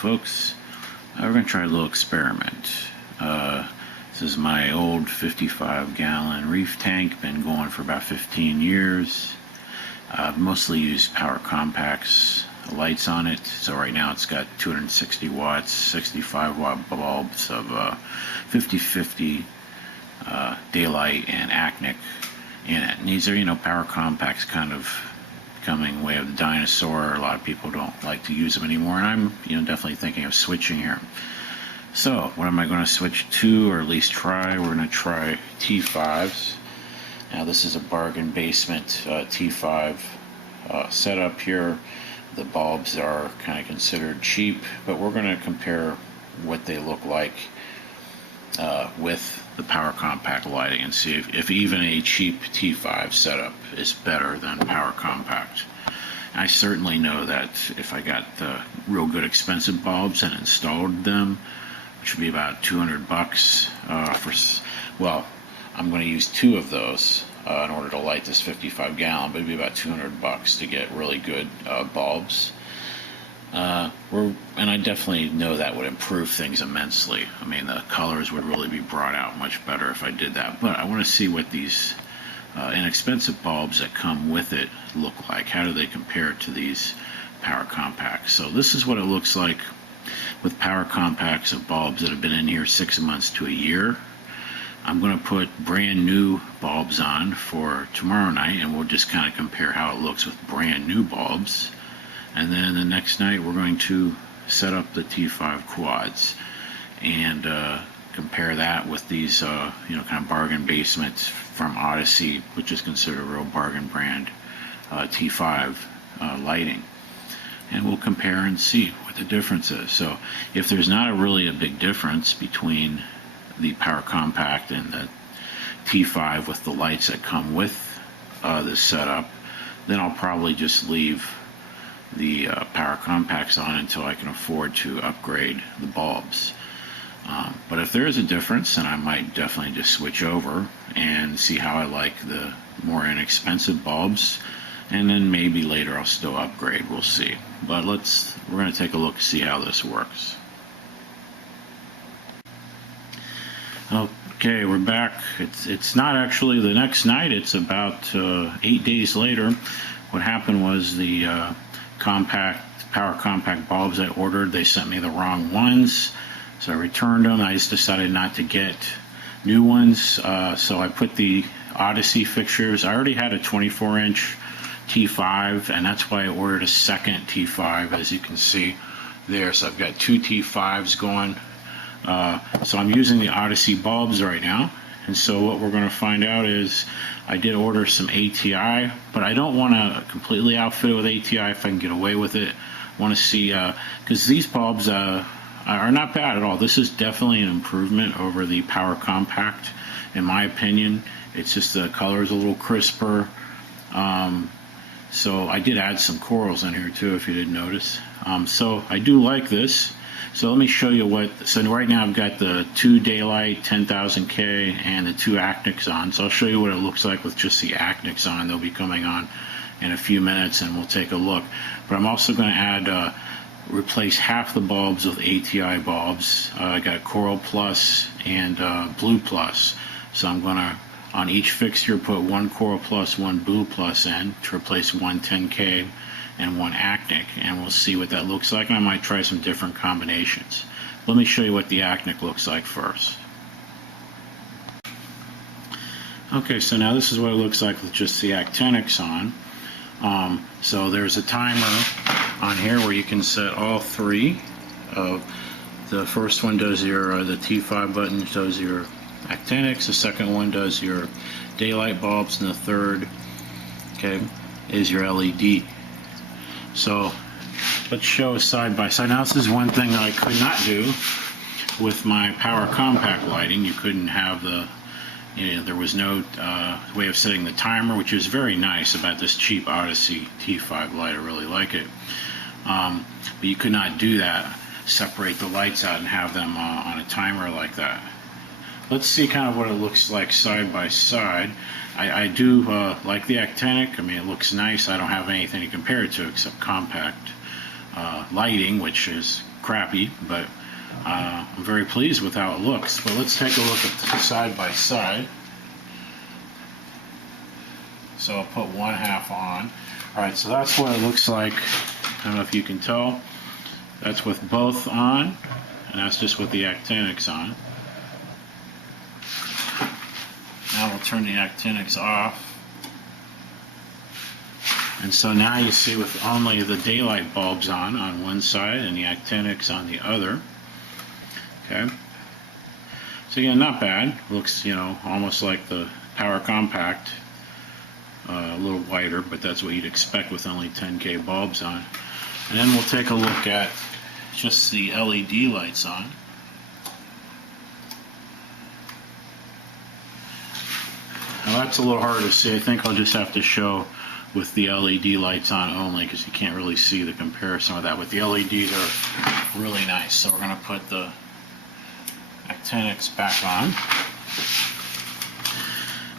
folks. We're going to try a little experiment. This is my old 55-gallon reef tank, been going for about 15 years. I've mostly used power compacts, lights on it. So right now it's got 260 watts, 65 watt bulbs of 50/50 daylight and actinic in it. And these are, power compacts kind of becoming way of the dinosaur. A lot of people don't like to use them anymore, and I'm definitely thinking of switching here. So what am I going to switch to, or at least try? We're going to try T5s. Now this is a bargain basement T5 setup here. The bulbs are kind of considered cheap, but we're going to compare what they look like with the power compact lighting and see if even a cheap T5 setup is better than power compact. I certainly know that if I got the real good expensive bulbs and installed them, which would be about 200 bucks well, I'm going to use two of those in order to light this 55-gallon, but it'd be about 200 bucks to get really good bulbs. And I definitely know that would improve things immensely. I mean, the colors would really be brought out much better if I did that. But I want to see what these inexpensive bulbs that come with it look like. How do they compare to these power compacts? So this is what it looks like with power compacts of bulbs that have been in here 6 months to a year. I'm going to put brand new bulbs on for tomorrow night, and we'll just kind of compare how it looks with brand new bulbs. And then the next night we're going to set up the T5 quads and compare that with these kind of bargain basements from Odyssey, which is considered a real bargain brand T5 lighting. And we'll compare and see what the difference is. So if there's not really a big difference between the power compact and the T5 with the lights that come with this setup, then I'll probably just leave the power compacts on until I can afford to upgrade the bulbs. But if there is a difference, then I might definitely just switch over and see how I like the more inexpensive bulbs, and then maybe later I'll still upgrade. We'll see. But we're going to take a look and see how this works. Okay, we're back. It's not actually the next night. It's about 8 days later. What happened was the power compact bulbs I ordered, they sent me the wrong ones, so I returned them. I just decided not to get new ones, so I put the Odyssey fixtures. I already had a 24-inch T5, and that's why I ordered a second T5, as you can see there. So I've got two T5s going. So I'm using the Odyssey bulbs right now, and so what we're going to find out is I did order some ATI, but I don't want to completely outfit it with ATI if I can get away with it. I want to see, because these bulbs are not bad at all. This is definitely an improvement over the power compact, in my opinion. It's just the color is a little crisper. So I did add some corals in here too, if you didn't notice. So I do like this. So let me show you so right now I've got the 2 daylight 10,000K and the 2 actinics on. So I'll show you what it looks like with just the actinics on. They'll be coming on in a few minutes and we'll take a look. But I'm also going to replace half the bulbs with ATI bulbs. I got Coral Plus and Blue Plus. So I'm going to, on each fixture, put one Coral Plus, one Blue Plus in to replace one 10K and one actinic, and we'll see what that looks like. And I might try some different combinations. Let me show you what the actinic looks like first. Okay, so now this is what it looks like with just the actinics on. So there's a timer on here where you can set all three. The first one does the T5 button does your actinics, the second one does your daylight bulbs, and the third, is your LED. So let's show side by side. Now this is one thing that I could not do with my power compact lighting. You couldn't have there was no way of setting the timer, which is very nice about this cheap Odyssey T5 light. I really like it. But you could not do that, separate the lights out and have them on a timer like that. Let's see kind of what it looks like side by side. I do like the actinic. I mean, it looks nice. I don't have anything to compare it to except compact lighting, which is crappy, but I'm very pleased with how it looks. But let's take a look at the side by side. So I'll put one half on. Alright, so that's what it looks like. I don't know if you can tell. That's with both on, and that's just with the actinics on. Now we'll turn the actinics off. And so now you see with only the daylight bulbs on one side and the actinics on the other. Okay. So again, not bad. Looks, you know, almost like the Power Compact. A little whiter, but that's what you'd expect with only 10K bulbs on. And then we'll take a look at just the LED lights on. Now that's a little harder to see. I think I'll just have to show with the LED lights on only, because you can't really see the comparison with that. But the LEDs are really nice. So we're going to put the actinics back on.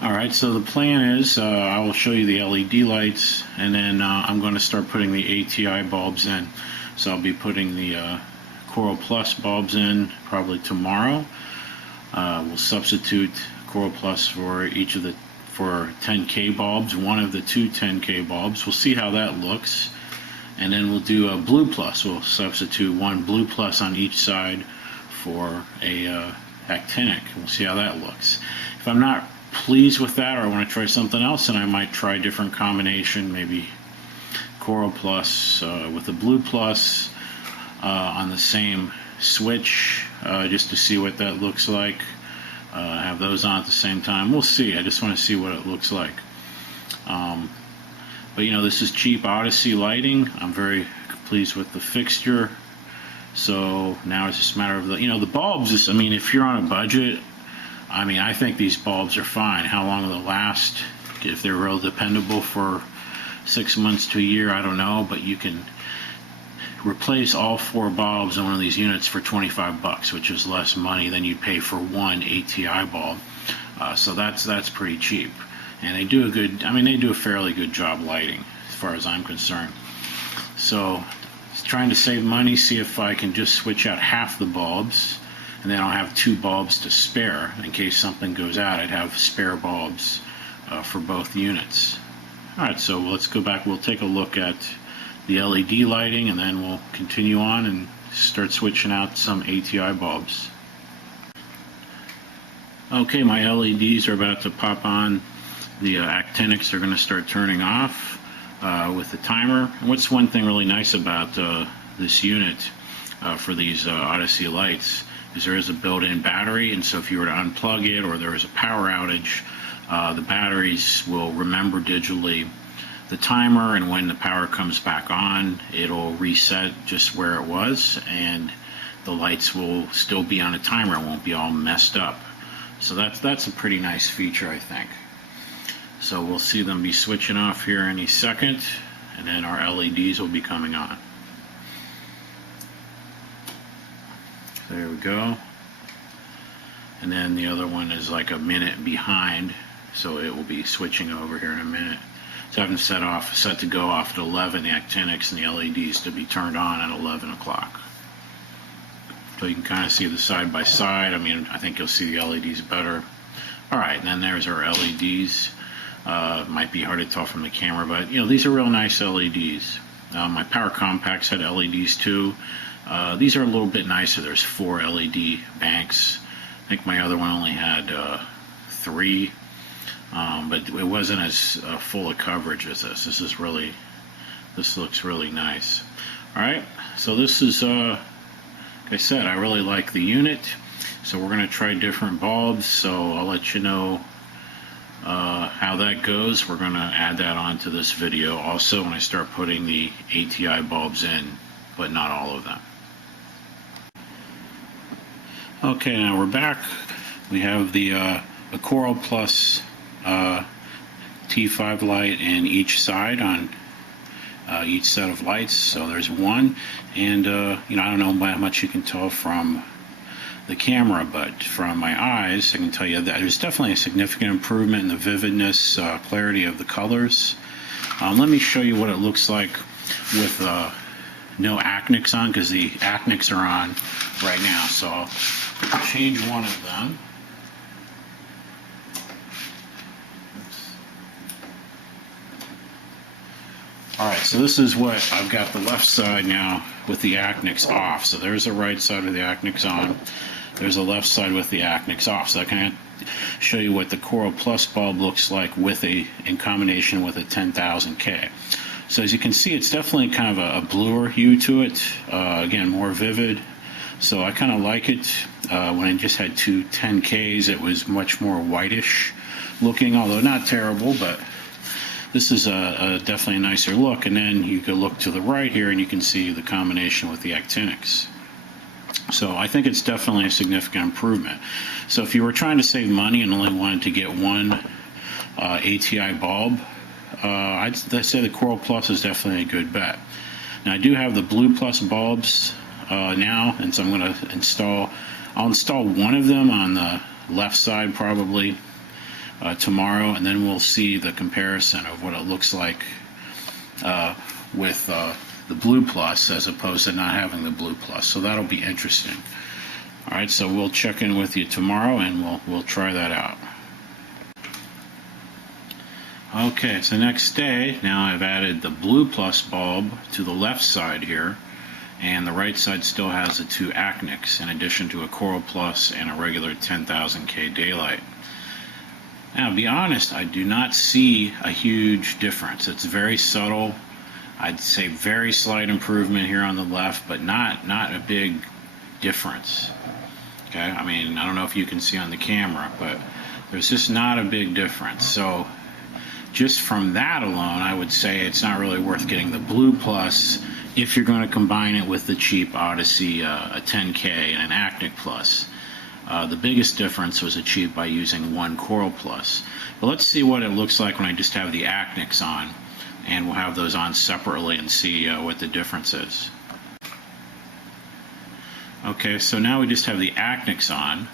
Alright, so the plan is I will show you the LED lights, and then I'm going to start putting the ATI bulbs in. So I'll be putting the Coral Plus bulbs in probably tomorrow. We'll substitute Coral Plus for each of the 10K bulbs, one of the two 10K bulbs. We'll see how that looks, and then we'll do a Blue Plus. We'll substitute one Blue Plus on each side for a actinic. We'll see how that looks. If I'm not pleased with that, or I want to try something else, and I might try a different combination, maybe Coral Plus with the Blue Plus on the same switch, just to see what that looks like. Have those on at the same time. We'll see. I just want to see what it looks like. But you know, this is cheap Odyssey lighting. I'm very pleased with the fixture. So now it's just a matter of the bulbs. I mean, if you're on a budget, I mean, I think these bulbs are fine. How long they'll last, if they're real dependable for 6 months to a year, I don't know. But you can replace all 4 bulbs on one of these units for 25 bucks, which is less money than you pay for one ATI bulb. So that's pretty cheap, and they do a fairly good job lighting as far as I'm concerned. So trying to save money, see if I can just switch out half the bulbs, and then I'll have 2 bulbs to spare in case something goes out. I'd have spare bulbs for both units. Alright, so let's go back. We'll take a look at the LED lighting, and then we'll continue on and start switching out some ATI bulbs. Okay, my LEDs are about to pop on. The actinics are going to start turning off with the timer. And what's one thing really nice about this unit for these Odyssey lights is there is a built-in battery, and so if you were to unplug it or there is a power outage, the batteries will remember digitally the timer, and when the power comes back on, it'll reset just where it was, and the lights will still be on a timer. It won't be all messed up. So that's a pretty nice feature, I think. So we'll see them be switching off here any second, and then our LEDs will be coming on. There we go. And then the other one is like a minute behind, so it will be switching over here in a minute. So I have them set to go off at 11, the actinics and the LEDs to be turned on at 11 o'clock. So you can kind of see the side by side. I mean, I think you'll see the LEDs better. Alright, and then there's our LEDs. Might be hard to tell from the camera, but you know, these are real nice LEDs. My Power Compacts had LEDs too. These are a little bit nicer. There's 4 LED banks. I think my other one only had 3. But it wasn't as full of coverage as this. This looks really nice. Alright, so this is, like I said, I really like the unit. So we're going to try different bulbs, so I'll let you know how that goes. We're going to add that onto this video also when I start putting the ATI bulbs in, but not all of them. Okay, now we're back. We have the Coral Plus T5 light in each side on each set of lights. So there's one, and you know, I don't know how much you can tell from the camera, but from my eyes I can tell you that there's definitely a significant improvement in the vividness, clarity of the colors. Let me show you what it looks like with no acnics on, because the acnics are on right now. So I'll change one of them. Alright, so this is what I've got the left side now with the acnics off. So there's the right side with the acnics on. There's the left side with the acnics off. So I can show you what the Coral Plus bulb looks like with in combination with a 10,000K. So as you can see, it's definitely kind of a bluer hue to it. Again, more vivid. So I kind of like it. When I just had two 10Ks, it was much more whitish looking, although not terrible, but this is a definitely a nicer look. And then you can look to the right here and you can see the combination with the actinics. So I think it's definitely a significant improvement. So if you were trying to save money and only wanted to get one ATI bulb, I'd say the Coral Plus is definitely a good bet. Now I do have the Blue Plus bulbs now, and so I'm going to I'll install one of them on the left side probably tomorrow, and then we'll see the comparison of what it looks like with the Blue Plus as opposed to not having the Blue Plus. So that'll be interesting. Alright, so we'll check in with you tomorrow and we'll try that out. Okay, it's the next day. Now I've added the Blue Plus bulb to the left side here, and the right side still has the two acnics in addition to a Coral Plus and a regular 10,000K daylight. Now, to be honest, I do not see a huge difference. It's very subtle. I'd say very slight improvement here on the left, but not a big difference. Okay, I mean, I don't know if you can see on the camera, but there's just not a big difference. So just from that alone, I would say it's not really worth getting the Blue Plus if you're going to combine it with the cheap Odyssey, a 10K and an Acnic Plus. The biggest difference was achieved by using one Coral Plus. But let's see what it looks like when I just have the acnics on, and we'll have those on separately and see what the difference is. Okay, so now we just have the acnics on.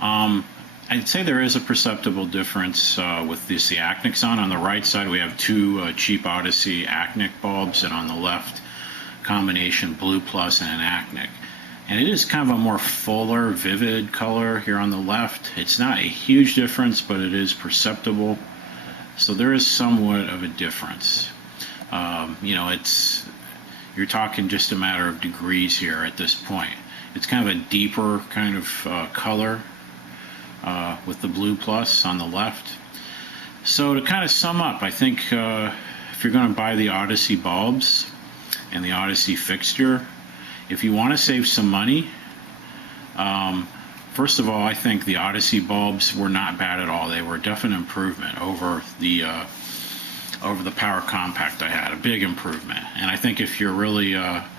I'd say there is a perceptible difference with the acnics on. On the right side we have two cheap Odyssey acnic bulbs, and on the left combination Blue Plus and an acnic. And it is kind of a more fuller, vivid color here on the left. It's not a huge difference, but it is perceptible. So there is somewhat of a difference. You know, you're talking just a matter of degrees here at this point. It's kind of a deeper kind of color with the Blue Plus on the left. So to kind of sum up, I think if you're going to buy the Odyssey bulbs and the Odyssey fixture, if you want to save some money, first of all, I think the Odyssey bulbs were not bad at all. They were a definite improvement over the Power Compact I had, a big improvement. And I think if you're really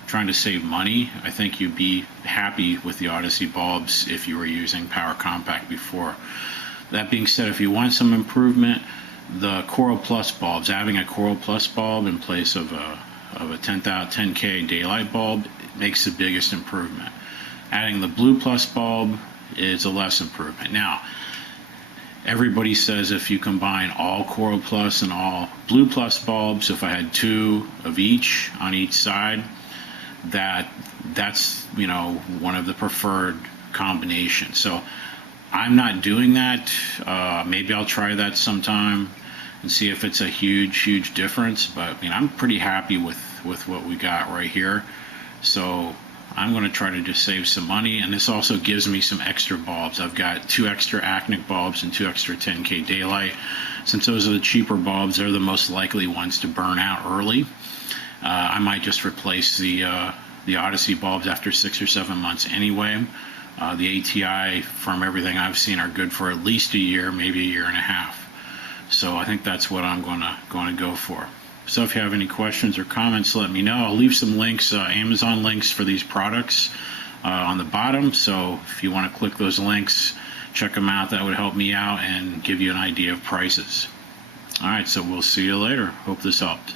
trying to save money, I think you'd be happy with the Odyssey bulbs if you were using Power Compact before. That being said, if you want some improvement, the Coral Plus bulbs, having a Coral Plus bulb in place of a 10K daylight bulb makes the biggest improvement. Adding the Blue Plus bulb is a less improvement. Now, everybody says if you combine all Coral Plus and all Blue Plus bulbs, if I had two of each on each side, that's, you know, one of the preferred combinations. So I'm not doing that. Maybe I'll try that sometime and see if it's a huge difference, but I mean, I'm pretty happy with what we got right here. So I'm going to try to just save some money, and this also gives me some extra bulbs. I've got two extra acnic bulbs and two extra 10K daylight. Since those are the cheaper bulbs, they're the most likely ones to burn out early. I might just replace the Odyssey bulbs after 6 or 7 months anyway. The ATI, from everything I've seen, are good for at least a year, maybe a year and a half. So I think that's what I'm going to go for. So if you have any questions or comments, let me know. I'll leave some links, Amazon links for these products on the bottom. So if you want to click those links, check them out. That would help me out and give you an idea of prices. All right, so we'll see you later. Hope this helped.